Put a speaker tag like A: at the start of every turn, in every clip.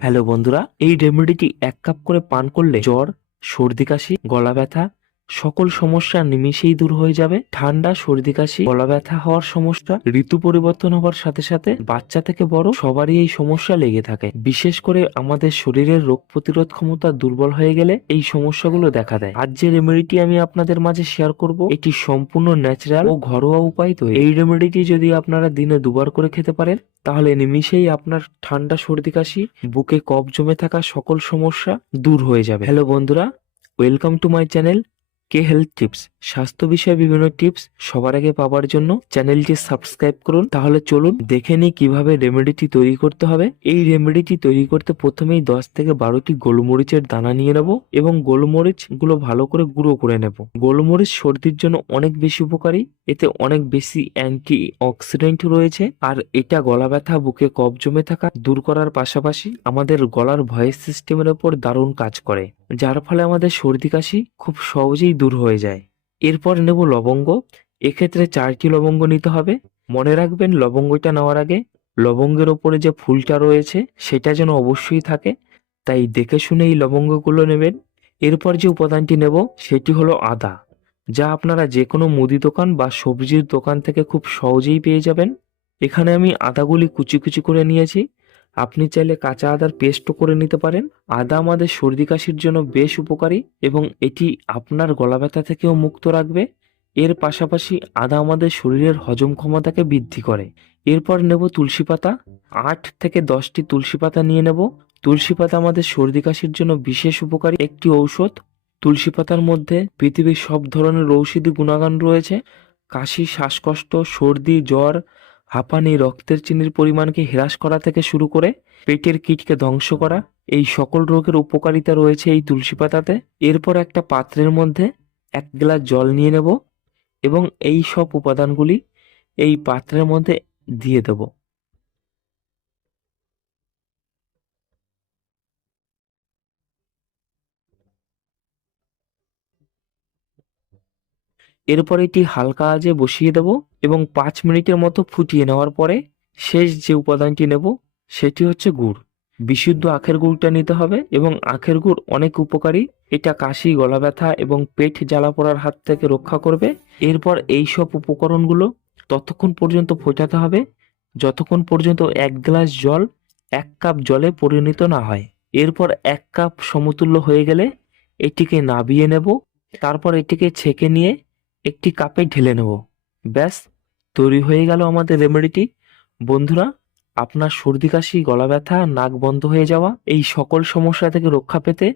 A: Hello বন্ধুরা এই রেমেডিটি এক কাপ করে পান করলে জ্বর সর্দি কাশি গলা ব্যথা সকল সমস্যা নিমিষেই দূর হয়ে যাবে। ঠান্ডা, সর্দি, কাশি, গলা ব্যথা হওয়ার সমস্যা, ঋতু পরিবর্তন হওয়ার সাথে সাথে বাচ্চা থেকে বড় সবারই এই সমস্যা লেগে থাকে। বিশেষ করে আমাদের শরীরের রোগ প্রতিরোধ ক্ষমতা দুর্বল হয়ে গেলে এই সমস্যাগুলো দেখা দেয়। আজ যে রেমেডিটি আমি আপনাদের মাঝে শেয়ার করব, এটি সম্পূর্ণ ন্যাচারাল ও ঘরোয়া উপায় তো। এই রেমেডিটি যদি আপনারা দিনে দুবার করে খেতে পারেন, তাহলে নিমিষেই আপনার ঠান্ডা, সর্দি, কাশি, বুকে কফ জমে থাকা সকল সমস্যা দূর হয়ে যাবে। হ্যালো বন্ধুরা ওয়েলকাম টু মাই চ্যানেল কে হেলথ টিপস, স্বাস্থ্য বিষয়ে বিভিন্ন টিপস সবার আগে পাওয়ার জন্য চ্যানেলটি সাবস্ক্রাইব করুন। তাহলে চলুন দেখে নিই কীভাবে রেমেডিটি তৈরি করতে হবে। এই রেমেডিটি তৈরি করতে প্রথমেই দশ থেকে বারোটি গোলমরিচের দানা নিয়ে নেব এবং গোলমরিচগুলো ভালো করে গুঁড়ো করে নেব। গোলমরিচ সর্দির জন্য অনেক বেশি উপকারী, এতে অনেক বেশি অ্যান্টি অক্সিডেন্ট রয়েছে আর এটা গলা ব্যথা, বুকে কফ জমে থাকা দূর করার পাশাপাশি আমাদের গলার ভয়েস সিস্টেমের ওপর দারুণ কাজ করে। যার ফলে আমাদের সর্দি কাশি খুব সহজেই দূর হয়ে যায়। এরপর নেব লবঙ্গ। এক্ষেত্রে চারটি লবঙ্গ নিতে হবে। মনে রাখবেন, লবঙ্গটা নেওয়ার আগে লবঙ্গের ওপরে যে ফুলটা রয়েছে, সেটা যেন অবশ্যই থাকে। তাই দেখে শুনে এই লবঙ্গগুলো নেবেন। এরপর যে উপাদানটি নেব, সেটি হলো আদা, যা আপনারা যে কোনো মুদি দোকান বা সবজির দোকান থেকে খুব সহজেই পেয়ে যাবেন। এখানে আমি আদাগুলি কুচি কুচি করে নিয়েছি। আপনি চাইলে কাঁচা আদার পেস্টও করে নিতে পারেন। আদা আমাদের সর্দি কাশির জন্য বেশ উপকারী এবং এটি আপনার গলা ব্যথা থেকেও মুক্ত রাখবে। এর পাশাপাশি আদা আমাদের শরীরের হজম ক্ষমতাকে বৃদ্ধি করে। এরপর নেব তুলসী পাতা। আট থেকে দশটি তুলসী পাতা নিয়ে নেব। তুলসী পাতা আমাদের সর্দি কাশির জন্য বিশেষ উপকারী। একটি ঔষধ। তুলসী পাতার মধ্যে পৃথিবীর সব ধরনের ঔষধি গুণাগুণ রয়েছে। কাশি, শ্বাসকষ্ট, সর্দি, জ্বর হাঁপানি রক্তের চিনির পরিমাণকে হ্রাস করা থেকে শুরু করে পেটের কিটকে ধ্বংস করা, এই সকল রোগের উপকারিতা রয়েছে এই তুলসী পাতাতে। এরপর একটা পাত্রের মধ্যে এক গ্লাস জল নিয়ে নেব এবং এই সব উপাদানগুলি এই পাত্রের মধ্যে দিয়ে দেব। এরপর এটি হালকা আঁচে বসিয়ে দেব এবং পাঁচ মিনিটের মতো ফুটিয়ে নেওয়ার পরে শেষ যে উপাদানটি নেব, সেটি হচ্ছে গুড়। বিশুদ্ধ আখের গুড়টা নিতে হবে এবং আখের গুড় অনেক উপকারী। এটা কাশি, গলা ব্যথা এবং পেট জ্বালা পড়ার হাত থেকে রক্ষা করবে। এরপর এই সব উপকরণগুলো ততক্ষণ পর্যন্ত ফোটাতে হবে। যতক্ষণ পর্যন্ত এক গ্লাস জল, এক কাপ জলে পরিণত না হয়। এরপর এক কাপ সমতুল্য হয়ে গেলে এটিকে নাবিয়ে নেব। তারপর এটিকে ছেঁকে নিয়ে একটি কাপে ঢেলে নেব। ব্যাস, তৈরি হয়ে গেল আমাদের রেমেডিটি বন্ধুরা, আপনার সর্দি কাশি, গলা ব্যথা, নাক বন্ধ হয়ে যাওয়া, এই সকল সমস্যা থেকে রক্ষা পেতে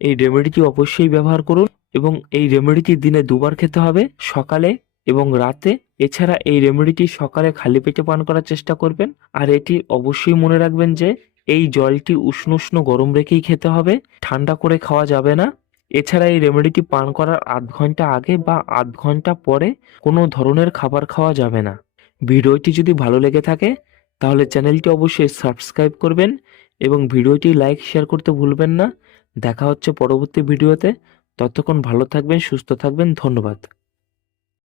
A: এই রেমেডিটি অবশ্যই ব্যবহার করুন এবং এই রেমেডিটি দিনে দুবার খেতে হবে, সকালে এবং রাতে। এছাড়া এই রেমেডিটি সকালে খালি পেটে পান করার চেষ্টা করবেন। আর এটি অবশ্যই মনে রাখবেন যে, এই জলটি উষ্ণ উষ্ণ গরম রেখেই খেতে হবে। ঠান্ডা করে খাওয়া যাবে না। এছাড়া এই রেমেডিটি পান করার আধ ঘণ্টা আগে বা আধ ঘণ্টা পরে কোনো ধরনের খাবার খাওয়া যাবে না? ভিডিওটি যদি ভালো লেগে থাকে, তাহলে চ্যানেলটি অবশ্যই সাবস্ক্রাইব করবেন এবং ভিডিওটি লাইক, শেয়ার করতে ভুলবেন না। দেখা হচ্ছে পরবর্তী ভিডিওতে। ততক্ষণ ভালো থাকবেন, সুস্থ থাকবেন। ধন্যবাদ।